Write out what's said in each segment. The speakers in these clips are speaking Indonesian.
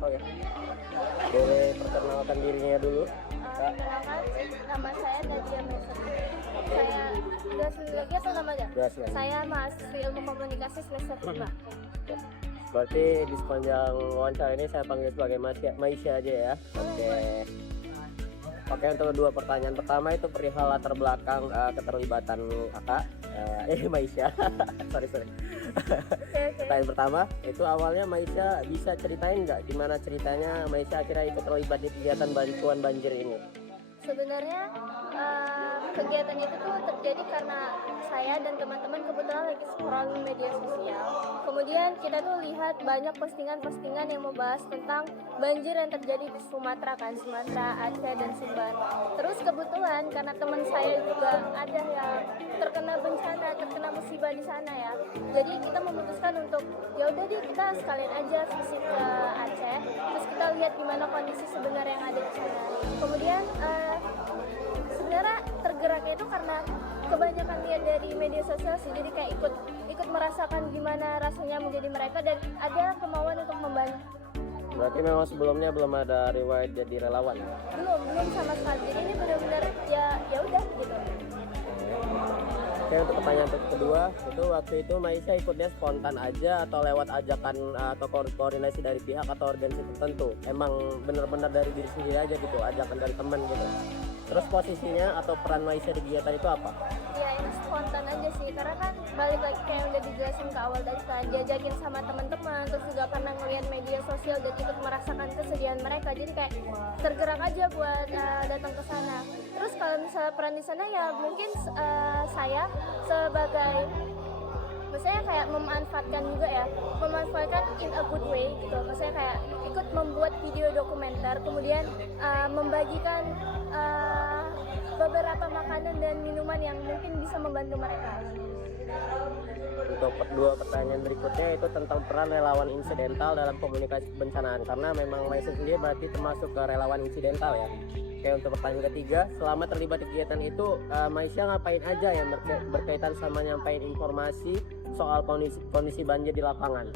Oke. Boleh perkenalkan dirinya dulu. Perkenalkan, nama saya Nadia Mesir. Saya jelasin lagi atau namanya? Jelasin. Saya mahasiswi ilmu komunikasi semester 5. Berarti di sepanjang wawancara ini saya panggil sebagai Maisha aja ya. Oke. Oke, untuk kedua pertanyaan pertama itu perihal latar belakang keterlibatan kakak. Maisha. sorry. Pertanyaan pertama itu awalnya Maisha bisa ceritain nggak gimana ceritanya Maisha akhirnya ikut terlibat di kegiatan bantuan banjir ini? Sebenarnya kegiatan itu tuh terjadi karena saya dan teman-teman kebetulan lagi scrolling media sosial. Kemudian kita tuh lihat banyak postingan-postingan yang membahas tentang banjir yang terjadi di Sumatera, Aceh dan Sumbar. Terus kebetulan karena teman saya juga ada yang terkena bencana, terkena musibah di sana ya. Jadi kita memutuskan untuk ya udah deh kita sekalian aja visit ke Aceh. Terus kita lihat gimana kondisi sebenarnya yang ada di sana. Kemudian sebenarnya tergeraknya itu karena kebanyakan lihat dari media sosial sih, jadi kayak ikut merasakan gimana rasanya menjadi mereka dan ada kemauan untuk membantu. Berarti memang sebelumnya belum ada riwayat jadi relawan? Belum sama sekali. Jadi ini benar-benar ya udah gitu. Oke, untuk pertanyaan kedua itu waktu itu Maisha ikutnya spontan aja atau lewat ajakan atau koordinasi dari pihak atau organisasi tertentu? Emang benar-benar dari diri sendiri aja gitu, ajakan dari teman gitu? Terus posisinya atau peran Maisha di kegiatan itu apa? Ya itu spontan aja sih, karena kan balik lagi kayak yang udah dijelasin ke awal tadi kan, diajakin sama teman-teman, terus juga karena ngeliat media sosial dan ikut merasakan kesedihan mereka, jadi kayak tergerak aja buat datang ke sana. Terus kalau misalnya peran di sana ya mungkin saya sebagai maksudnya kayak memanfaatkan juga ya, memanfaatkan in a good way gitu. Maksudnya kayak ikut membuat video dokumenter, kemudian membagikan beberapa makanan dan minuman yang mungkin bisa membantu mereka. Untuk dua pertanyaan berikutnya itu tentang peran relawan insidental dalam komunikasi kebencanaan, karena memang Maisha sendiri berarti termasuk ke relawan insidental ya. Oke, untuk pertanyaan ketiga, selama terlibat di kegiatan itu Maisha ngapain aja yang berkaitan sama nyampaikan informasi soal kondisi banjir di lapangan?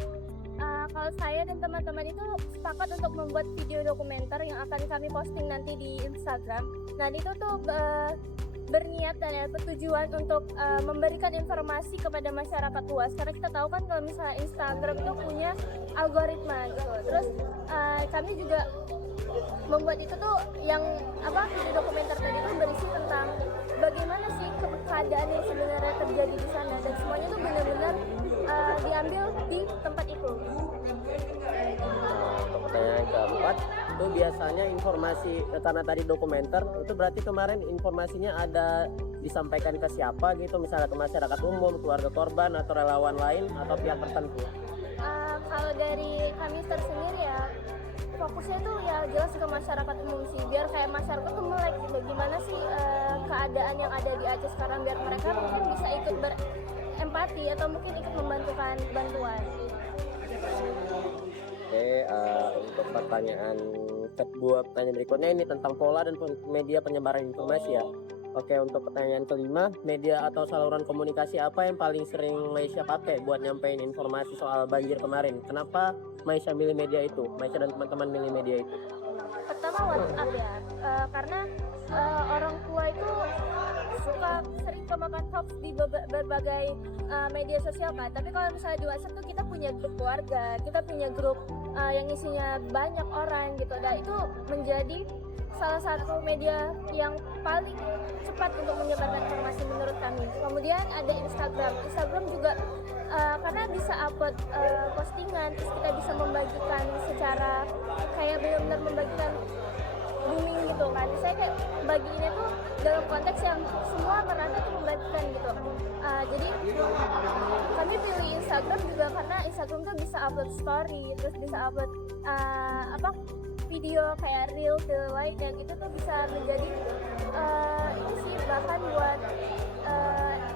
Kalau saya dan teman-teman itu sepakat untuk membuat video dokumenter yang akan kami posting nanti di Instagram. Nah itu tuh berniat dan ya, bertujuan untuk memberikan informasi kepada masyarakat luas, karena kita tahu kan kalau misalnya Instagram itu punya algoritma gitu. Terus kami juga membuat itu tuh yang video dokumenter tadi itu berisi tentang bagaimana sih keadaan yang sebenarnya terjadi di sana, dan semuanya tuh benar-benar diambil di tempat itu. Untuk pertanyaan keempat itu biasanya informasi karena tadi dokumenter itu berarti kemarin informasinya ada disampaikan ke siapa gitu, misalnya ke masyarakat umum, keluarga korban atau relawan lain atau pihak tertentu? Kalau dari kami tersendiri ya fokusnya tuh ya jelas ke masyarakat umum sih, biar kayak masyarakat tuh melek gitu gimana sih keadaan yang ada di Aceh sekarang, biar mereka mungkin bisa ikut berempati atau mungkin ikut membantukan bantuan. Oke, untuk pertanyaan berikutnya ini tentang pola dan media penyebaran informasi ya. Oke, untuk pertanyaan kelima, media atau saluran komunikasi apa yang paling sering Maisha pakai buat nyampein informasi soal banjir kemarin? Kenapa Maisha milih media itu? Maisha dan teman-teman milih media itu? Pertama WhatsApp ya, karena orang tua itu sering kemakan hoax di berbagai media sosial kan. Tapi kalau misalnya di WhatsApp tuh kita punya grup keluarga, kita punya grup yang isinya banyak orang gitu. Dan itu menjadi salah satu media yang paling cepat untuk menyebarkan informasi menurut kami. Kemudian ada Instagram juga karena bisa upload postingan, terus kita bisa membagikan secara kayak benar-benar membagikan booming gitu kan. Saya kayak bagiinnya tuh dalam konteks yang semua merasa tuh membagikan gitu. Jadi kami pilih Instagram juga karena Instagram tuh bisa upload story, terus bisa upload video kayak reel like kayak gitu tuh bisa menjadi ini sih bahkan buat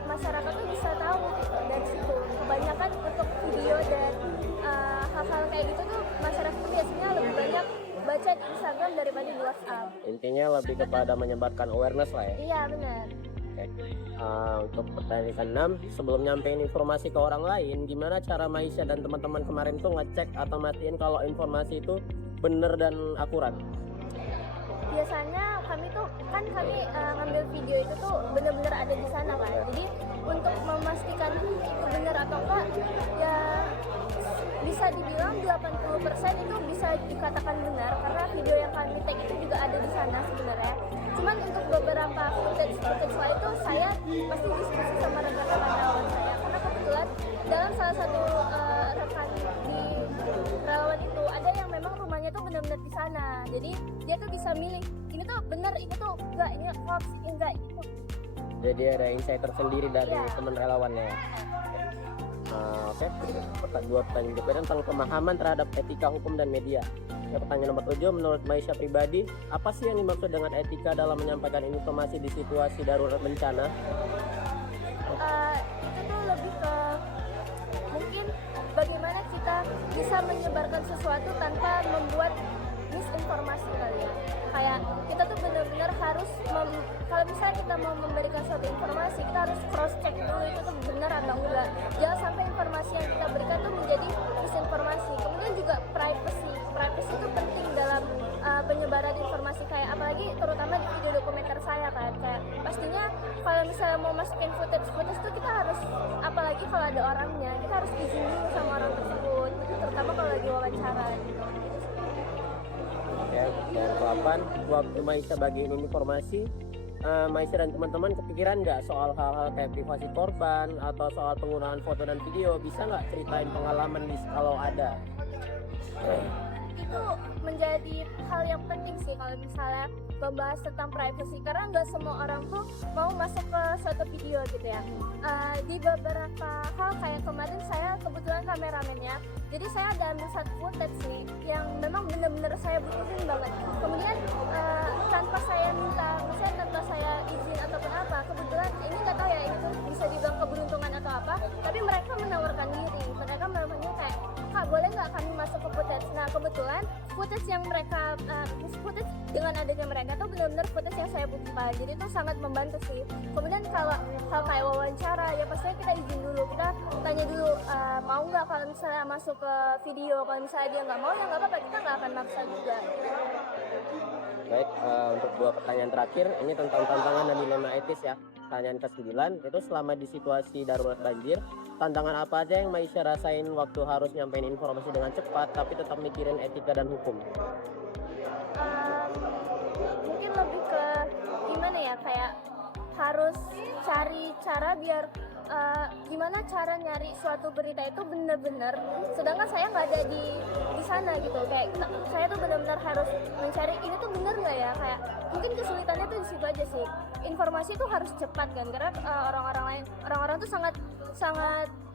masyarakat tuh bisa tahu gitu dari situ. Kebanyakan untuk video dan hal-hal kayak gitu tuh masyarakat tuh biasanya lebih banyak baca di Instagram daripada di WhatsApp. Intinya lebih kepada menyebarkan awareness lah ya. Iya benar. Untuk pertanyaan ke-6, sebelum nyampein informasi ke orang lain, gimana cara Maisha dan teman-teman kemarin tuh ngecek atau matiin kalau informasi itu bener dan akurat? Biasanya kami tuh kan ngambil video itu tuh bener-bener ada di sana kan, jadi untuk memastikan itu benar atau enggak ya bisa dibilang 80% itu bisa dikatakan benar karena video yang kami take itu juga ada di sana sebenarnya. Cuman untuk beberapa footage lain itu saya pasti diskusi sama rekan-rekan relawan saya karena kebetulan dalam salah satu rekan di relawan itu ada yang memang rumahnya tuh benar-benar di sana, jadi dia tuh bisa milih ini tuh benar, ini tuh enggak, ini hoax, ini enggak itu. Jadi ada insight tersendiri dari teman relawannya. Oke, dua pertanyaan berikutnya tentang pemahaman terhadap etika hukum dan media. Ya, pertanyaan nomor 7, menurut Maisha pribadi, apa sih yang dimaksud dengan etika dalam menyampaikan informasi di situasi darurat bencana? Itu tuh lebih ke mungkin bagaimana kita bisa menyebarkan sesuatu tanpa membuat misinformasi kali ya. Kayak kita tuh benar-benar harus kalau misalnya kita mau memberikan suatu informasi, kita harus cross check dulu itu tuh benar atau enggak. Jangan sampai informasi yang kita berikan tuh menjadi misinformasi. Kemudian juga privacy itu penting dalam penyebaran informasi, kayak apalagi terutama di video dokumenter saya kan, kayak pastinya kalau misalnya mau masukin footage tuh kita harus, apalagi kalau ada orangnya, kita harus izin dulu sama orang tersebut, terutama kalau lagi wawancara gitu. Oke, dan ke-8, waktu Maisha bagiin informasi, Maisha dan teman-teman kepikiran nggak soal hal-hal kayak privasi korban atau soal penggunaan foto dan video? Bisa nggak ceritain pengalaman kalau ada? Itu menjadi hal yang penting sih kalau misalnya membahas tentang privacy, karena nggak semua orang tuh mau masuk ke suatu video gitu ya. Di beberapa hal kayak kemarin saya kebetulan kameramennya, jadi saya ada ambil satu footage nih yang memang benar-benar saya butuhin banget. Kemudian tanpa saya minta, misalnya tanpa saya izin ataupun apa, kebetulan ini nggak tahu ya, ini tuh bisa dibilang keberuntungan atau apa, tapi mereka menawarkan diri, mereka menawarkannya kayak, Kak boleh nggak kami masuk ke footage? Nah kebetulan footage yang mereka footage dengan adanya mereka tuh benar-benar footage yang saya butuhkan, jadi itu sangat membantu sih. Kemudian kalau hal kayak wawancara ya pastinya kita izin dulu, kita tanya dulu mau nggak kalau misalnya masuk ke video. Kalau misalnya dia nggak mau ya nggak apa-apa, kita nggak akan maksa juga. Baik, untuk dua pertanyaan terakhir ini tentang tantangan dan dilema etis ya. Pertanyaan ke-9 itu, selama di situasi darurat banjir, tantangan apa aja yang Maisha rasain waktu harus nyampein informasi dengan cepat tapi tetap mikirin etika dan hukum? Mungkin lebih ke gimana ya, kayak harus cari cara biar gimana cara nyari suatu berita itu benar-benar, sedangkan saya nggak ada di sana gitu. Kayak saya tuh benar-benar harus mencari ini tuh benar nggak ya, kayak mungkin kesulitannya tuh di situ aja sih. Informasi itu harus cepat kan, karena orang-orang tuh sangat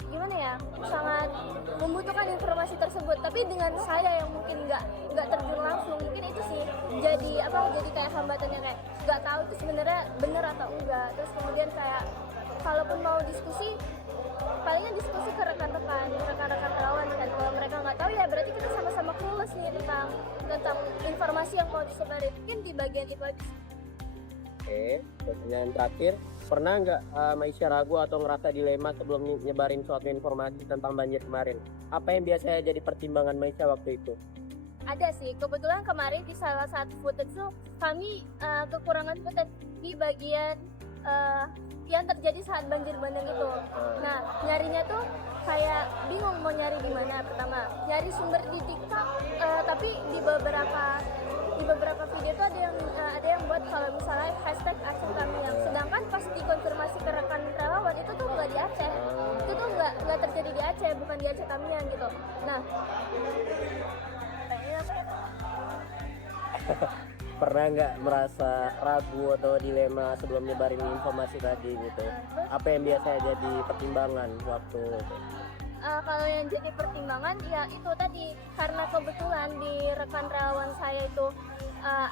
gimana ya, sangat membutuhkan informasi tersebut, tapi dengan saya yang mungkin nggak terjun langsung, mungkin itu sih jadi kayak hambatannya, kayak nggak tahu itu sebenarnya benar atau enggak. Terus kemudian kayak kalaupun mau diskusi, palingan diskusi ke rekan-rekan relawan kan. Kalau mereka nggak tahu ya berarti kita sama-sama clueless nih tentang informasi yang mau disebarin. Mungkin di bagian itu aja. Oke, pertanyaan terakhir, pernah nggak Maisha ragu atau ngerasa dilema sebelum nyebarin suatu informasi tentang banjir kemarin? Apa yang biasanya jadi pertimbangan Maisha waktu itu? Ada sih, kebetulan kemarin di salah satu footage tuh kami kekurangan footage di bagian yang terjadi saat banjir bandang itu. Nah, nyarinya tuh kayak bingung mau nyari di mana. Pertama, nyari sumber di TikTok, tapi di beberapa video tuh ada yang buat kalau misalnya hashtag Aceh kami yang, sedangkan pas dikonfirmasi ke rekan relawan itu tuh nggak di Aceh, itu tuh nggak terjadi di Aceh, bukan di Aceh kamian gitu. Nah, Pernah nggak merasa ragu atau dilema sebelum nyebarin informasi tadi gitu? Apa yang biasanya jadi pertimbangan waktu itu? Kalau yang jadi pertimbangan ya itu tadi, karena kebetulan di rekan relawan saya itu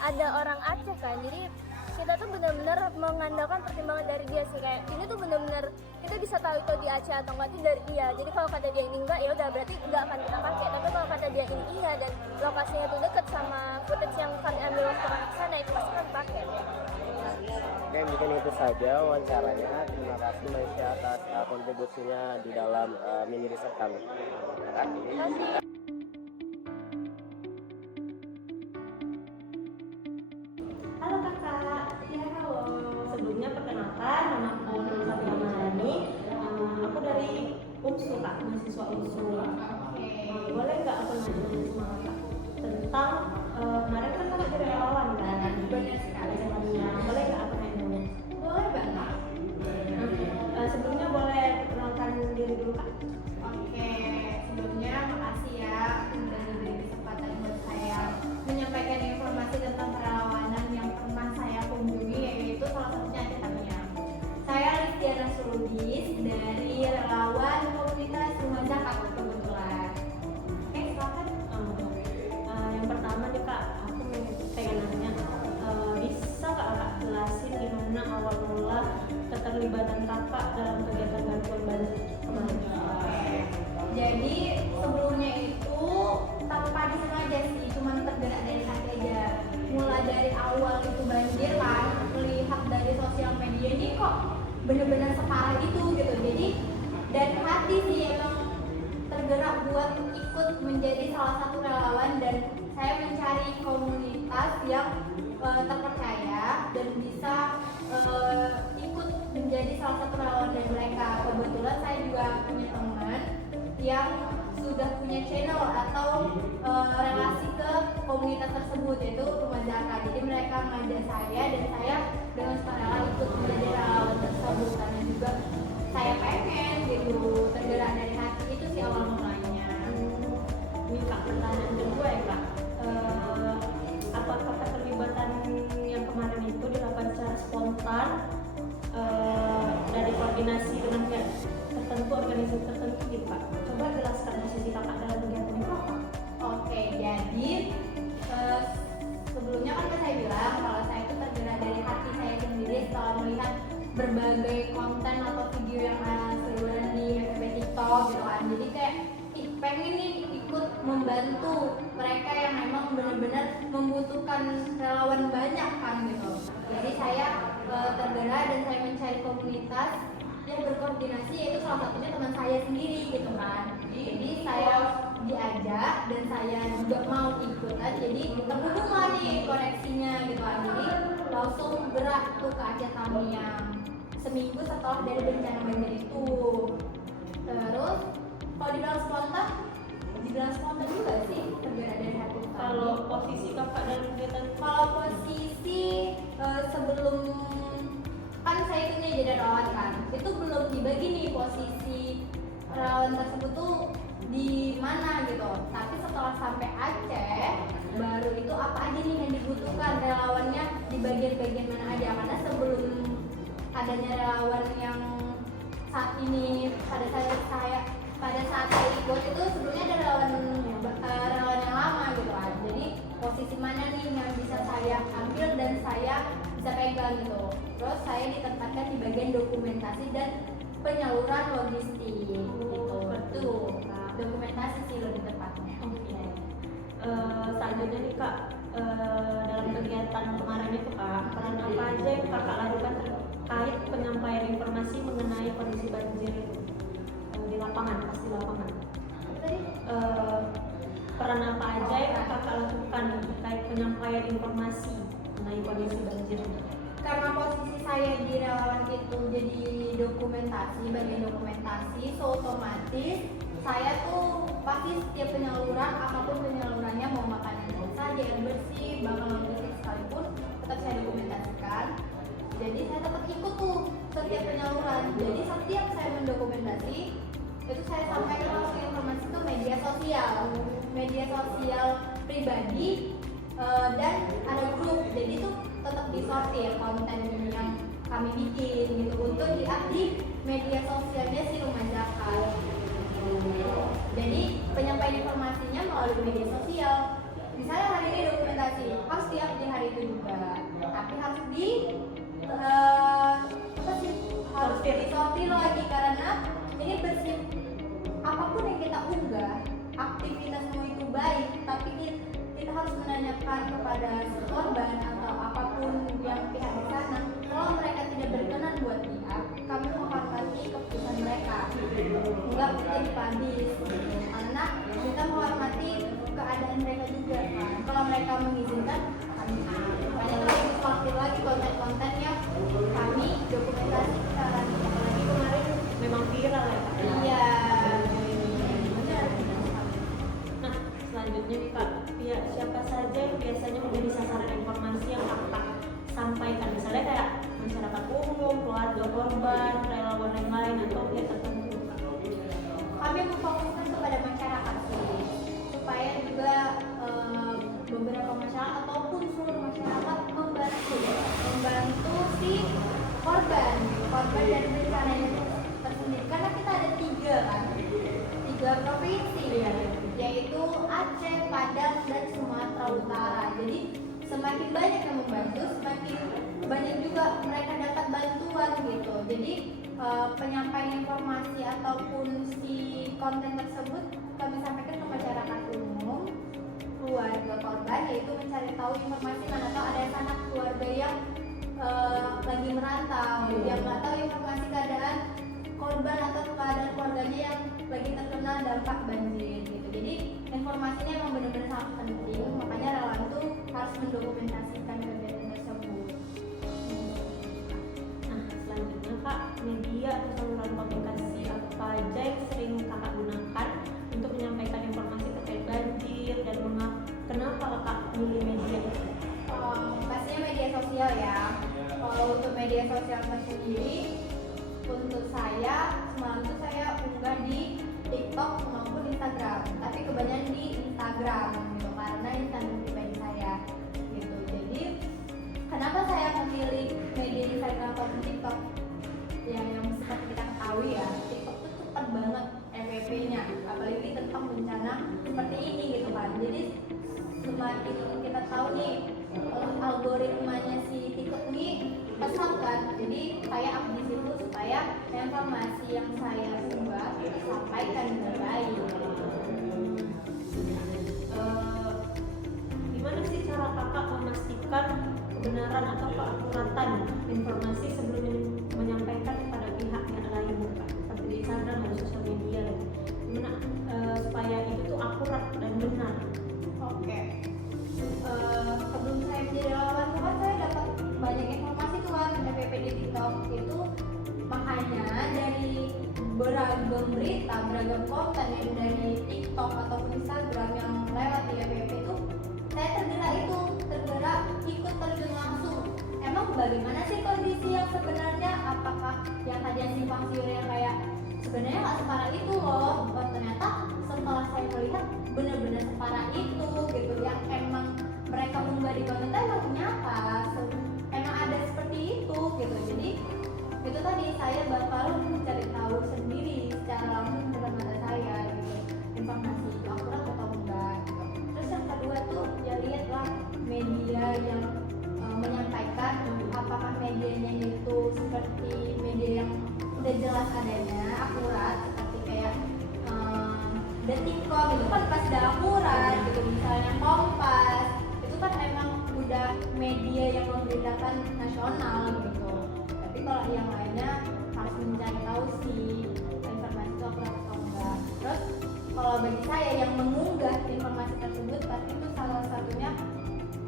ada orang Aceh kan, jadi kita tuh benar-benar mengandalkan pertimbangan dari dia sih, kayak ini tuh benar-benar kita bisa tahu itu di Aceh atau enggak itu dari dia. Jadi kalau kata dia ini enggak, ya udah berarti enggak akan kita pakai. Tapi kalau kata dia ini iya dan lokasinya itu dekat sama footage yang kami ambil waktu ke sana, itu pasti kan pakai. Oke, mungkin itu saja wawancaranya. Terima kasih Maisha atas kontribusinya di dalam mini riset kami. Terima kasih. benar-benar separah itu gitu. Jadi dari hati sih emang tergerak buat ikut menjadi salah satu relawan, dan saya mencari komunitas yang terpercaya dan bisa ikut menjadi salah satu relawan dari mereka. Kebetulan saya juga punya teman yang sudah punya channel atau relasi ke komunitas tersebut, yaitu Rumah Zaka. Jadi mereka mengajak saya dan saya dengan sukarela ikut menjadi relawan tersebut karena juga saya pengen gitu, tergerak dari hati. Itu sih awal mulanya. Ini Kak, pertanyaan kedua ya Kak. Apakah keterlibatan yang kemarin itu dilakukan secara spontan dari koordinasi dengan pihak tertentu, organisasi tertentu gitu Kak? Coba jelaskan posisi Kakak dalam kegiatan itu apa? Oke, jadi sebelumnya kan saya bilang kalau saya itu tergerak dari hati saya sendiri setelah melihat berbagai konten atau video yang seliweran di FB TikTok gitu kan. Jadi kayak pengen nih ikut membantu mereka yang memang benar-benar membutuhkan relawan banyak kan gitu. Jadi saya tergerak dan saya mencari komunitas yang berkoordinasi, yaitu salah satunya teman saya sendiri gitu kan. Jadi saya diajak dan saya juga mau ikutan, jadi terhubung lah nih koneksinya gitu kan. Jadi langsung gerak tuh ke Aceh Tamiang seminggu setelah dari bencana banjir itu. Terus kalau dibilang spontan juga sih, tergerak dari hati. Kalau posisi Kakak dalam kegiatan itu? Kalau posisi sebelum kan saya itu jadi relawan kan, itu belum dibagi nih posisi relawan tersebut tuh di mana gitu. Tapi setelah sampai Aceh, baru itu apa aja nih yang dibutuhkan relawannya di bagian-bagian mana aja. Karena sebelum adanya relawan yang saat ini pada saat saya ikut itu sebelumnya ada relawan yang lama gitu kan. Jadi posisi mana nih yang bisa saya ambil dan saya bisa pegang gitu. Terus saya ditempatkan di bagian dokumentasi dan penyaluran logistik gitu. Betul. Dokumentasi sih lebih tepatnya. Selanjutnya nih Kak, dalam kegiatan kemarin itu Kak, peran apa aja yang Kakak lakukan terkait penyampaian informasi mengenai kondisi banjir di lapangan, pas di lapangan? Peran apa aja yang Kakak lakukan terkait penyampaian informasi mengenai kondisi banjir? Karena posisi saya di relawan itu jadi dokumentasi, bagian dokumentasi, so otomatis saya tuh pasti setiap penyaluran, apapun penyalurannya, mau makanan saja yang bersih, bahkan logistik sekalipun, tetap saya dokumentasikan. Jadi saya tetap ikut tuh setiap penyaluran. Jadi setiap saya mendokumentasi, itu saya sampaikan langsung informasi ke media sosial pribadi, dan ada grup. Jadi itu tetap disortir konten yang kami bikin gitu untuk di-up di media sosialnya si Rumah Zaka. Jadi penyampaian informasinya melalui media sosial. Misalnya hari ini dokumentasi, harus di-up di hari itu juga, tapi harus disortir lagi karena ini bersih. Apapun yang kita unggah, aktivitasmu itu baik, tapi kita harus menanyakan kepada korban atau apapun yang pihak di sana, kalau mereka tidak berkenan buat di-up, kami menghormati keputusan mereka, enggak menjadi padis, karena kita menghormati keadaan mereka juga kan. Kalau mereka mengizinkan, kami banyak lagi disortir lagi konten-konten yang kami dokumentasikan. Apalagi kemarin Memang viral ya Kak? iya. Nah, selanjutnya nih Kak, pihak siapa saja yang biasanya menjadi sasaran informasi yang Kakak sampaikan? Misalnya kayak masyarakat umum, keluarga korban, relawan yang lain, atau pihak tertentu Kak? Kami memfokuskan kepada masyarakat sih, supaya juga beberapa masyarakat ataupun seluruh masyarakat membantu si korban dari bencana itu tersendiri. Karena kita ada tiga provinsi, yaitu Aceh, Padang, dan Sumatera Utara. Jadi semakin banyak yang membantu, semakin banyak juga mereka dapat bantuan gitu. Jadi penyampaian informasi ataupun si konten tersebut kami sampaikan ke masyarakat umum, keluarga korban, yaitu mencari tahu informasi, mana tahu ada sanak keluarga yang lagi merantau, yang nggak tahu informasi informasinya emang benar-benar sangat penting, makanya relawan tuh harus mendokumentasikan kegiatan tersebut. Nah, selanjutnya Kak, media atau saluran komunikasi apa aja yang sering Kakak gunakan untuk menyampaikan informasi terkait banjir dan kenapa Kakak milih media itu? Pastinya media sosial ya. Kalau untuk media sosial sendiri, untuk saya semalam tuh saya unggah di TikTok maupun Instagram, tapi kebanyakan di Instagram gitu karena Instagram pribadi saya gitu. Jadi kenapa saya memilih media Instagram atau TikTok? Yang seperti kita ketahui ya, TikTok tuh cepat banget FYP-nya, apalagi tentang bencana seperti ini gitu kan. Jadi semakin kita tahu nih algoritmanya si TikTok ini pesat kan, jadi saya up di situ supaya informasi yang saya unggah sampaikan dengan baik. Gimana sih cara Kakak memastikan kebenaran atau keakuratan informasi sebelum menyampaikan kepada pihak yang lain, Kak? Seperti di Instagram dan sosial media, gimana supaya itu tuh akurat dan benar? Oke. Sebelum saya menjadi relawan tuh kan saya dapat banyak informasi tuh kan FYP di TikTok itu, makanya dari beragam berita, beragam konten yang dari TikTok ataupun Instagram yang lewat di FYP itu, saya tergerak ikut terjun langsung. Emang bagaimana sih kondisi yang sebenarnya? Apakah yang tadi yang simpang siur yang kayak sebenarnya nggak separah itu loh? Oh, ternyata setelah saya melihat benar-benar separah itu gitu, yang emang mereka unggah di komentar emang nyata, emang ada seperti itu gitu. Jadi itu tadi saya bakal mencari tahu sendiri secara langsung dengan mata saya gitu, informasi itu akurat atau enggak gitu. Terus yang kedua tuh ya lihatlah media yang menyampaikan, apakah medianya itu seperti media yang udah jelas adanya, akurat, seperti kayak Detikcom itu kan pas udah akurat gitu, misalnya Kompas itu kan emang udah media yang memberitakan nasional gitu. Tapi kalau yang lainnya harus mencari tahu sih informasi itu akurat atau enggak. Terus kalau bagi saya yang mengunggah informasi tersebut pasti itu salah satunya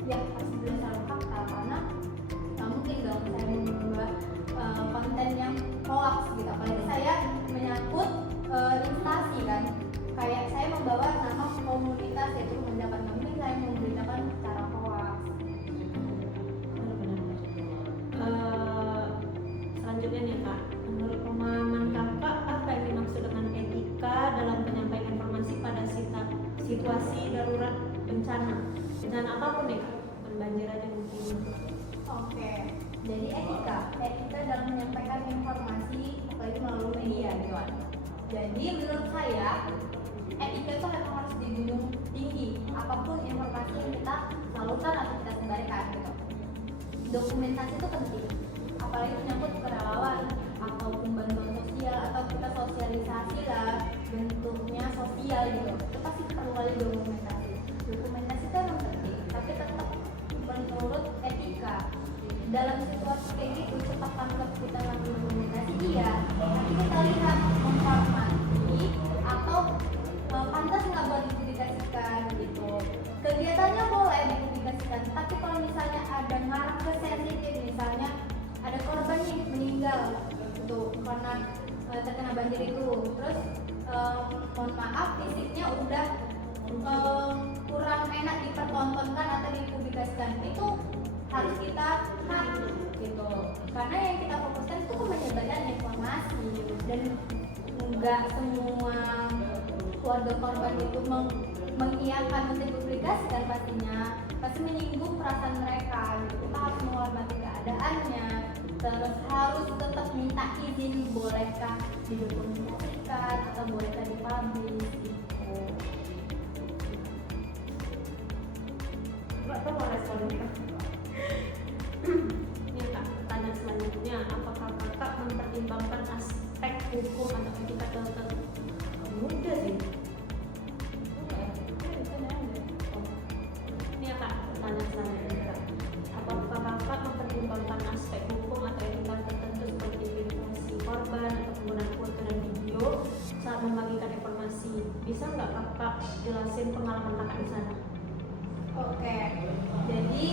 ya harus berdasarkan fakta, karena nggak mungkin dong saya mengunggah konten yang hoax gitu, apalagi saya menyangkut instansi kan, kayak saya membawa nama komunitas yaitu mendapat, nggak mungkin saya memberitakan secara hoax. Selanjutnya nih Kak, menurut pemahaman Kakak apa yang dimaksud dengan etika dalam penyampaian informasi pada situasi darurat bencana apapun nih Kak, bukan banjir aja mungkin. Oke, jadi etika dalam menyampaikan informasi apalagi melalui media gitu kan. Jadi menurut saya etika itu memang harus dijunjung tinggi apapun informasi yang kita salurkan atau kita sebarkan gitu. Dokumentasi itu penting, apalagi menyangkut kerelawan ataupun bantuan sosial atau kita sosialisasi lah bentuknya sosial gitu, itu pasti perlu kali dokumentasi itu memang penting, tapi tetap menurut etika dalam situasi kayak gitu cepat tanggap kita lakukan dokumentasi iya, tapi kita lihat menghormati atau pantas nggak buat dipublikasikan gitu. Kegiatannya boleh dipublikasikan, tapi kalau misalnya ada ngarah ke sensitif, misalnya ada korban yang meninggal gitu karena terkena banjir itu, terus mohon maaf fisiknya udah kurang enak dipertontonkan atau dipublikasikan, itu harus kita cut gitu, karena yang kita fokuskan itu menyebarkan informasi dan nggak semua keluarga korban itu mengiyakan untuk dipublikasikan, pastinya pasti menyinggung perasaan mereka gitu. Kita harus menghormati keadaannya, terus harus tetap minta izin bolehkah didokumentasikan atau bolehkah dipublish gitu. Mbak tahu responnya? Ini Kak, pertanyaan selanjutnya, apakah Kakak mempertimbangkan aspek hukum atau etika dalam mudah sih? Ini ya Kak, pertanyaan selanjutnya Kak, apakah Kakak mempertimbangkan aspek hukum atau etika tertentu seperti privasi korban atau penggunaan foto dan video saat membagikan informasi? Bisa nggak Kakak jelasin pengalaman kakak di sana. Oke, jadi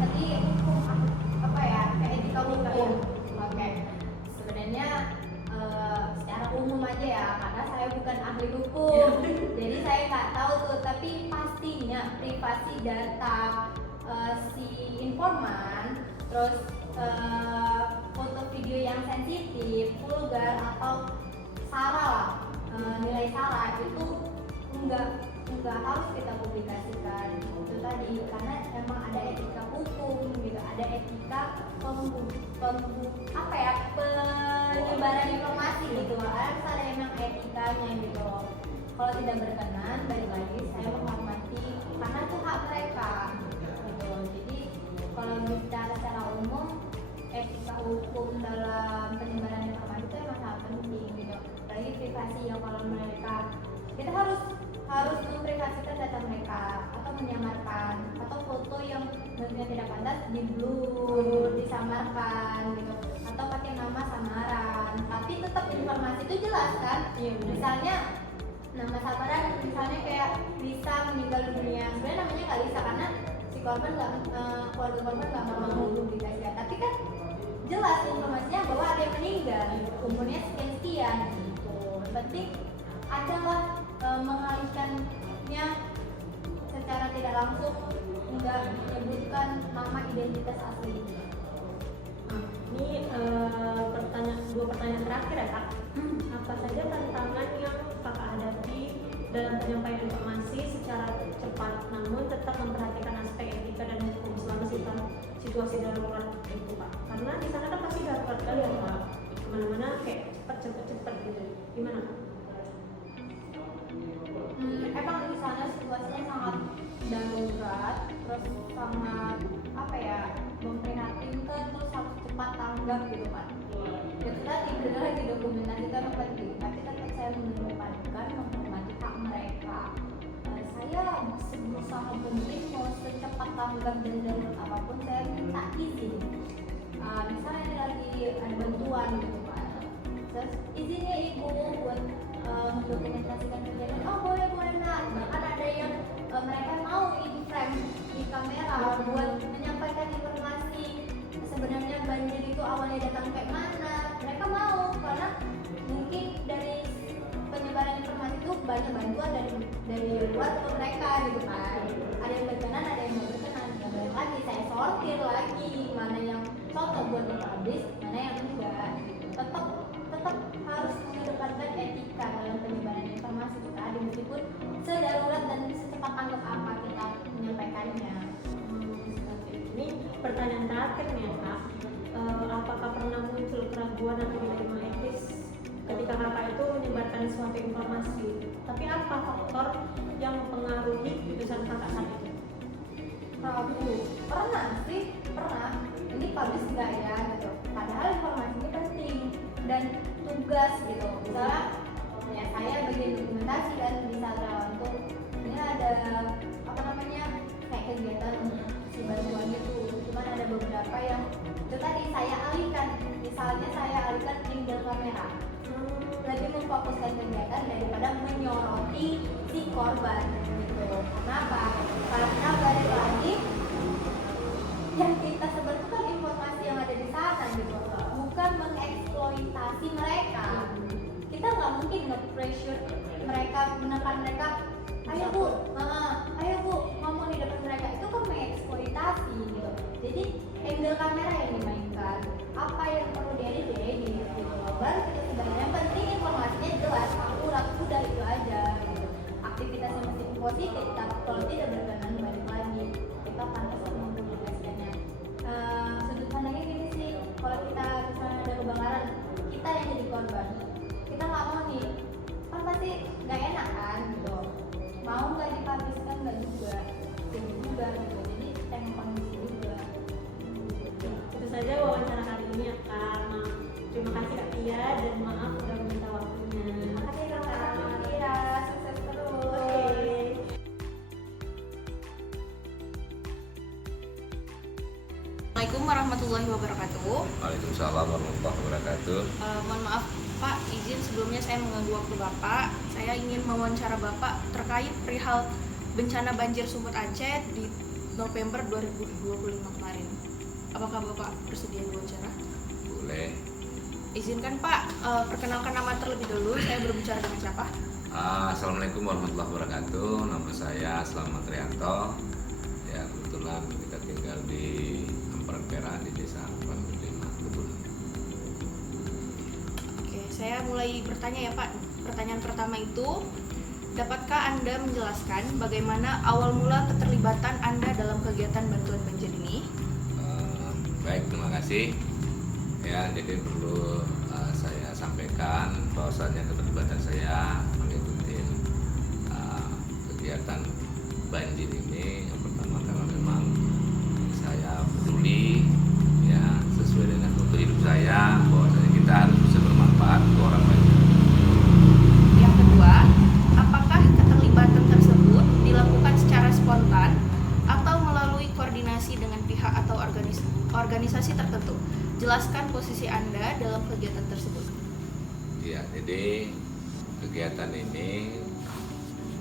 tadi hukum apa ya, kayak etika hukum. Oke, sebenarnya secara umum aja ya, karena saya bukan ahli hukum, jadi saya nggak tahu tuh. Tapi pastinya privasi data si informan, terus foto video yang sensitif, vulgar atau sara lah, nilai sara itu enggak harus kita publikasikan. Itu tadi karena emang ada etika hukum gitu, ada etika penyebaran informasi gitu, harus ada emang etikanya gitu. Kalau tidak berkenan, balik lagi saya menghormati karena itu hak mereka gitu. Jadi kalau bicara secara umum, etika hukum dalam penyebaran informasi itu emang sangat penting gitu. Apalagi privasi yang kalau mereka, kita harus memprivasikan data mereka atau menyamarkan, atau foto yang bentuknya tidak pantas di blur, disamarkan gitu, atau pakai nama samaran, tapi tetap informasi itu jelas kan. Misalnya nama samaran, misalnya kayak Lisa meninggal dunia, sebenarnya namanya nggak Lisa karena si korban keluarga korban nggak mau publikasi, tapi kan jelas informasinya bahwa ada yang meninggal, umurnya sekian gitu. Penting adalah mengalihkannya secara tidak langsung, nggak menyebutkan nama identitas asli. Nah, ini dua pertanyaan terakhir ya kak. Apa saja tantangan yang kakak hadapi dalam penyampaian informasi secara cepat, namun tetap memperhatikan aspek etika dan hukum selama situasi darurat itu kak? Karena di sana kan pasti darurat kali ya kak, kemana-mana kayak cepet gitu. Gimana kak? Emang di sana situasinya sangat darurat, terus sangat memprihatinkan, terus harus cepat tanggap gitu kan. Itu tadi benar lagi dokumentasi itu emang penting, tapi tetap saya mengedepankan menghormati hak mereka. Saya berusaha mungkin mau secepat tanggap dan darurat apapun saya minta izin. Misalnya ini lagi ada bantuan gitu kan, terus izinnya ibu buat mendokumentasikan kejadian, oh boleh nak. Bahkan ada yang mereka mau in frame di kamera buat menyampaikan informasi sebenarnya banjir itu awalnya datang kayak mana. Mereka mau karena mungkin dari penyebaran informasi itu banyak bantuan dari luar ke mereka gitu kan. Ada yang berkenan, ada yang nggak berkenan. Balik lagi saya sortir lagi mana yang cocok buat dipublish, mana yang enggak. Tetap harus mengedepankan etika dalam penyebaran informasi itu tadi, meskipun sedarurat dan secepat tanggap apa kita menyampaikannya. Ini pertanyaan terakhir nih ya kak. Apakah pernah muncul keraguan atau dilema etis ketika kakak itu menyebarkan suatu informasi? Tapi apa faktor yang mempengaruhi keputusan kakak saat itu? Ragu, pernah. Ini publish nggak ya gitu. Padahal informasi ini penting dan tugas gitu. Misalnya ya saya bagian dokumentasi dan bisa untuk ini ada kayak kegiatan si bantuan itu. Cuman ada beberapa yang itu tadi saya alihkan. Misalnya saya alihkan angle kamera. Lebih memfokuskan kegiatan daripada menyoroti si korban gitu. Kenapa? Karena balik lagi yang kita sebar itu kan informasi yang ada di sana gitu, bukan mengeksploitasi mereka. Kita nggak mungkin nge-pressure mereka, menekan mereka, ayo bu ngomong di depan mereka, itu kan mengeksploitasi gitu. Jadi angle kamera yang dimainkan, apa yang perlu diedit gitu. Baru kita sebenarnya yang penting informasinya jelas, akurat, udah itu aja gitu. Aktivitasnya mesti positif, tapi kalau tidak berkenan balik lagi kita pantas mempublikasikannya. Sudut pandangnya gini sih, kalau kita misalnya ada kebakaran, kita yang jadi korban, kita nggak mau nih, kan pasti nggak enak kan gitu. Mau nggak dipubliskan nggak juga gitu. Jadi tengok kondisi juga. Itu saja wawancara kali ini ya kak. Terima kasih kak Tia dan maaf udah meminta waktunya. Terima kasih kak Tia, sukses terus. Oke. Assalamualaikum warahmatullahi wabarakatuh. Waalaikumsalam warahmatullahi wabarakatuh. Mohon maaf Pak, izin sebelumnya saya mengganggu waktu Bapak. Saya ingin mewawancara Bapak terkait perihal bencana banjir Sumut Aceh di November 2025 kemarin. Apakah Bapak bersedia diwawancara? Boleh. Izinkan Pak, perkenalkan nama terlebih dulu. Saya berbicara dengan siapa? Assalamualaikum warahmatullahi wabarakatuh. Nama saya Slamet Rianto. Ya, kebetulan kita tinggal di Amparan Perak di Desa Amparan 5 Kebunan. Oke, saya mulai bertanya ya Pak. Pertanyaan pertama itu, dapatkah Anda menjelaskan bagaimana awal mula keterlibatan Anda dalam kegiatan bantuan banjir ini? Baik, terima kasih. Ya, jadi perlu saya sampaikan bahwasannya keterlibatan saya mengikuti kegiatan banjir ini yang pertama karena memang saya peduli ya sesuai dengan moto hidup saya bahwasanya kita harus bisa bermanfaat untuk orang banyak. Yang kedua, apakah keterlibatan tersebut dilakukan secara spontan atau melalui koordinasi dengan pihak atau organisasi tertentu? Jelaskan posisi Anda dalam kegiatan tersebut. Ya, jadi kegiatan ini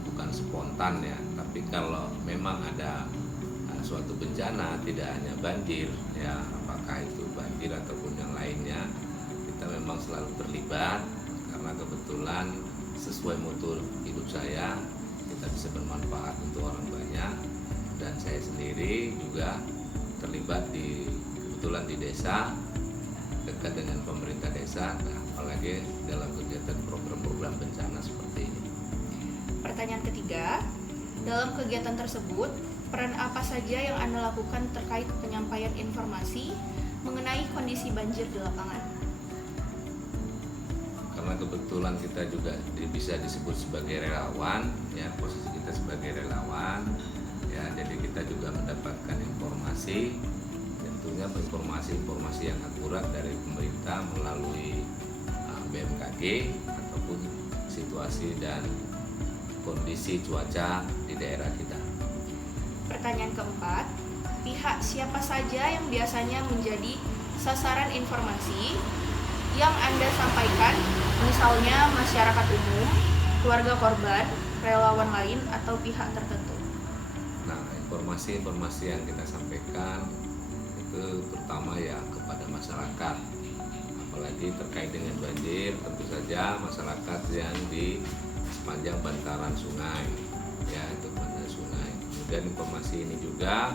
bukan spontan ya, tapi kalau memang ada suatu bencana, tidak hanya banjir ya, apakah itu banjir ataupun yang lainnya, kita memang selalu terlibat karena kebetulan sesuai moto hidup saya, kita bisa bermanfaat untuk orang banyak, dan saya sendiri juga terlibat kebetulan di desa dekat dengan pemerintah desa, nah, apalagi dalam kegiatan program-program bencana seperti ini. Pertanyaan ketiga, dalam kegiatan tersebut, peran apa saja yang Anda lakukan terkait penyampaian informasi mengenai kondisi banjir di lapangan? Karena kebetulan kita juga bisa disebut sebagai relawan, ya posisi kita sebagai relawan, ya jadi kita juga mendapatkan informasi, tentunya informasi yang akurat dari pemerintah melalui BMKG ataupun situasi dan kondisi cuaca di daerah kita. Pertanyaan keempat, pihak siapa saja yang biasanya menjadi sasaran informasi yang Anda sampaikan, misalnya masyarakat umum, keluarga korban, relawan lain, atau pihak tertentu? Nah, informasi-informasi yang kita sampaikan itu terutama ya kepada masyarakat, apalagi terkait dengan banjir, tentu saja masyarakat yang di sepanjang bantaran sungai, ya itu bantaran sungai. Kemudian informasi ini juga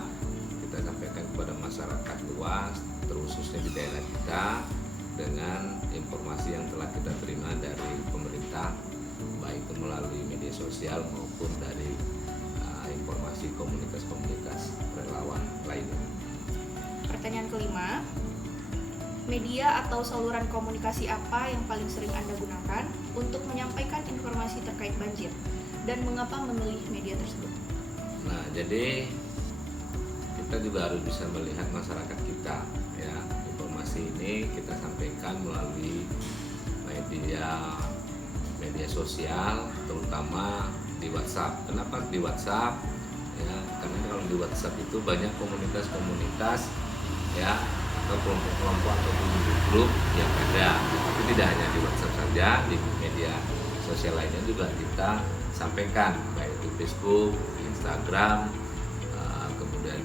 kita sampaikan kepada masyarakat luas, terkhususnya di daerah kita, dengan informasi yang telah kita terima dari pemerintah, baik itu melalui media sosial maupun dari informasi komunitas-komunitas relawan lainnya. Pertanyaan kelima, media atau saluran komunikasi apa yang paling sering Anda gunakan untuk menyampaikan informasi terkait banjir, dan mengapa memilih media tersebut? Nah, jadi kita juga harus bisa melihat masyarakat kita, ya. Informasi ini kita sampaikan melalui media sosial, terutama di WhatsApp. Kenapa di WhatsApp? Ya, karena kalau di WhatsApp itu banyak komunitas-komunitas, ya, atau kelompok-kelompok atau grup yang ada. Tapi tidak hanya di WhatsApp saja, di media sosial lainnya juga kita sampaikan, baik di Facebook, di Instagram, kemudian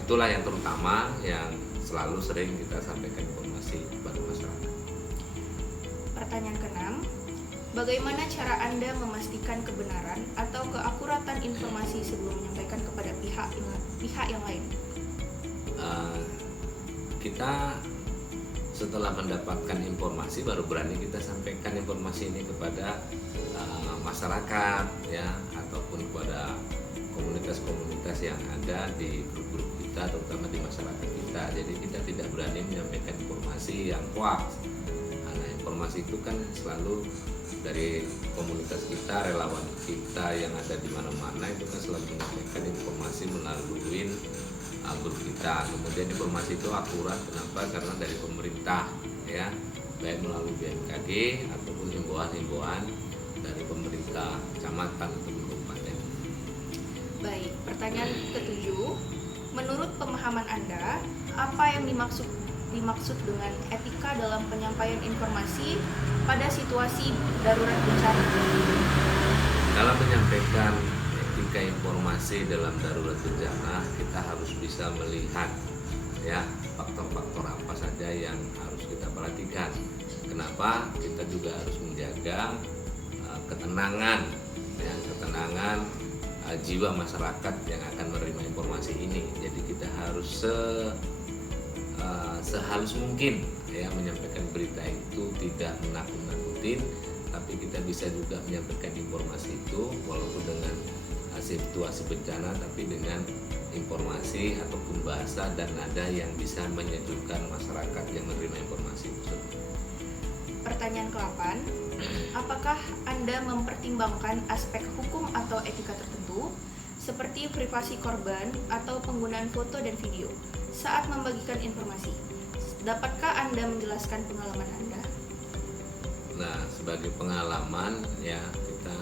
itulah yang terutama yang selalu sering kita sampaikan informasi kepada masyarakat. Pertanyaan keenam, bagaimana cara Anda memastikan kebenaran atau keakuratan informasi sebelum menyampaikan kepada pihak yang lain? Kita setelah mendapatkan informasi baru berani kita sampaikan informasi ini kepada masyarakat, ya, ataupun kepada komunitas-komunitas yang ada di grup-grup kita, terutama di masyarakat kita. Jadi kita tidak berani menyampaikan informasi yang hoax. Nah, informasi itu kan selalu dari komunitas kita, relawan kita yang ada di mana-mana itu kan selalu menyampaikan informasi melalui grup kita. Kemudian informasi itu akurat, kenapa? Karena dari pemerintah, ya, baik melalui BMKG ataupun himbauan-himbauan dari pemerintah kecamatan atau kabupaten. Baik, pertanyaan ketujuh, menurut pemahaman Anda, apa yang dimaksud dimaksud dengan etika dalam penyampaian informasi pada situasi darurat bencana? Dalam menyampaikan etika informasi dalam darurat bencana, kita harus bisa melihat ya faktor-faktor apa saja yang harus kita perhatikan. Kenapa? Kita juga harus menjaga ketenangan jiwa masyarakat yang akan menerima informasi ini. Jadi kita harus sehalus mungkin ya menyampaikan berita itu, tidak menakut-nakutin, tapi kita bisa juga menyampaikan informasi itu walaupun dengan situasi bencana, tapi dengan informasi ataupun bahasa dan nada yang bisa menyejukkan masyarakat yang menerima informasi tersebut. Pertanyaan ke-8, apakah Anda mempertimbangkan aspek hukum atau etika tertentu seperti privasi korban atau penggunaan foto dan video saat membagikan informasi? Dapatkah Anda menjelaskan pengalaman Anda? Nah, sebagai pengalaman ya kita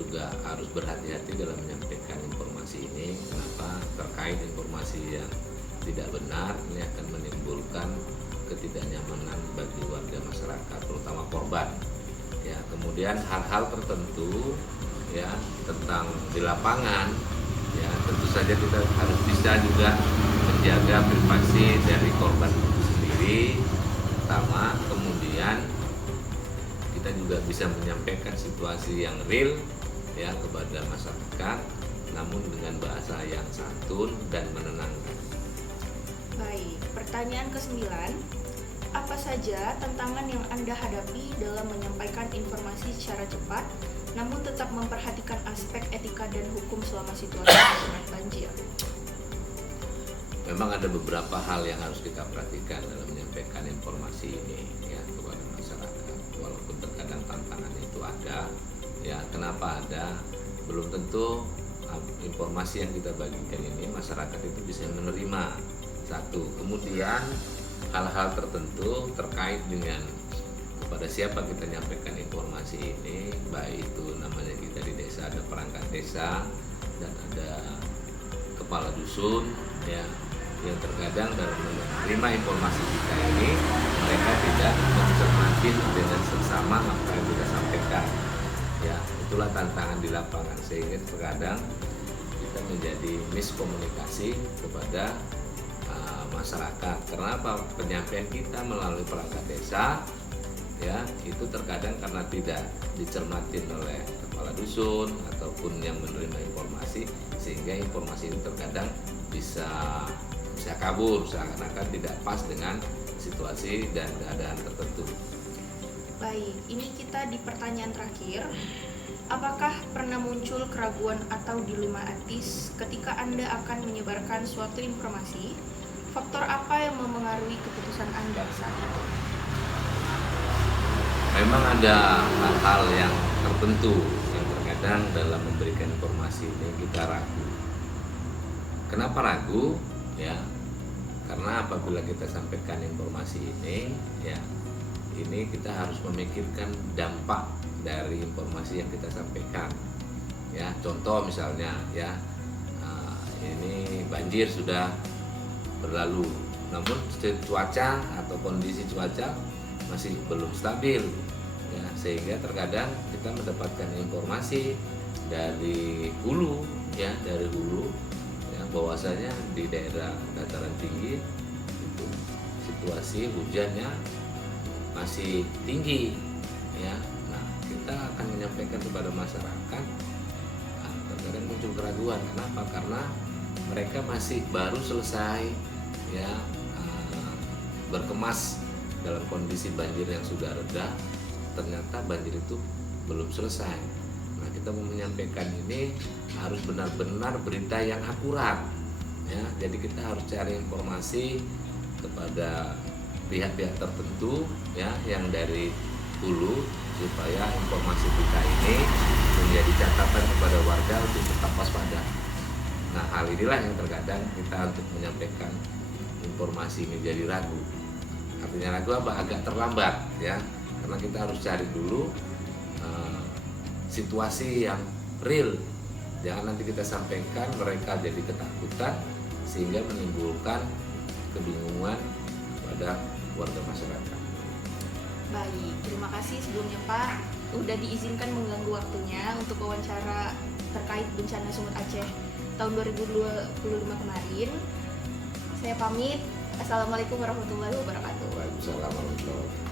juga harus berhati-hati dalam menyampaikan informasi ini. Kenapa? Terkait informasi yang tidak benar ini akan menimbulkan ketidaknyamanan bagi warga masyarakat, terutama korban. Ya, kemudian hal-hal tertentu ya tentang di lapangan ya tentu saja kita harus bisa juga menjaga privasi dari korban itu sendiri pertama, kemudian kita juga bisa menyampaikan situasi yang real ya kepada masyarakat, namun dengan bahasa yang santun dan menenangkan. Baik, pertanyaan ke-9, apa saja tantangan yang Anda hadapi dalam menyampaikan informasi secara cepat namun tetap memperhatikan aspek etika dan hukum selama situasi darurat banjir? Memang ada beberapa hal yang harus kita perhatikan dalam menyampaikan informasi ini ya kepada masyarakat. Walaupun terkadang tantangan itu ada, ya kenapa ada? Belum tentu informasi yang kita bagikan ini masyarakat itu bisa menerima. Satu, kemudian hal-hal tertentu terkait dengan kepada siapa kita nyampaikan informasi ini, baik itu namanya kita di desa ada perangkat desa dan ada kepala dusun ya, yang terkadang dalam menerima informasi kita ini mereka tidak mencermati dengan seksama apa yang kita sampaikan ya, itulah tantangan di lapangan sehingga terkadang kita menjadi miskomunikasi kepada masyarakat. Karena apa? Penyampaian kita melalui perangkat desa ya itu terkadang karena tidak dicermati oleh kepala dusun ataupun yang menerima informasi, sehingga informasi itu terkadang bisa kabur seakan-akan tidak pas dengan situasi dan keadaan tertentu. Baik, ini kita di pertanyaan terakhir. Apakah pernah muncul keraguan atau dilema etis ketika Anda akan menyebarkan suatu informasi? Faktor apa yang memengaruhi keputusan Anda saat itu? Memang ada hal-hal yang tertentu yang terkadang dalam memberikan informasi ini kita ragu. Kenapa ragu? Ya, karena apabila kita sampaikan informasi ini, ya, ini kita harus memikirkan dampak dari informasi yang kita sampaikan. Ya, contoh misalnya, ya, ini banjir sudah berlalu, namun cuaca atau kondisi cuaca masih belum stabil ya, sehingga terkadang kita mendapatkan informasi dari hulu ya, bahwasanya di daerah dataran tinggi itu situasi hujannya masih tinggi ya. Nah, kita akan menyampaikan kepada masyarakat terkadang muncul keraguan. Kenapa? Karena mereka masih baru selesai ya berkemas dalam kondisi banjir yang sudah reda, ternyata banjir itu belum selesai. Nah, kita mau menyampaikan ini harus benar-benar berita yang akurat ya. Jadi kita harus cari informasi kepada pihak-pihak tertentu ya yang dari hulu, supaya informasi kita ini menjadi catatan kepada warga untuk tetap waspada. Nah, hal inilah yang terkadang kita untuk menyampaikan informasi ini jadi ragu. Artinya ragu apa? Agak terlambat ya, karena kita harus cari dulu situasi yang real. Jangan nanti kita sampaikan mereka jadi ketakutan sehingga menimbulkan kebingungan kepada warga masyarakat. Baik, terima kasih sebelumnya Pak udah diizinkan mengganggu waktunya untuk wawancara terkait bencana Sumut Aceh tahun 2025 kemarin. Saya pamit. Assalamualaikum warahmatullahi wabarakatuh. Waalaikumsalam warahmatullahi wabarakatuh.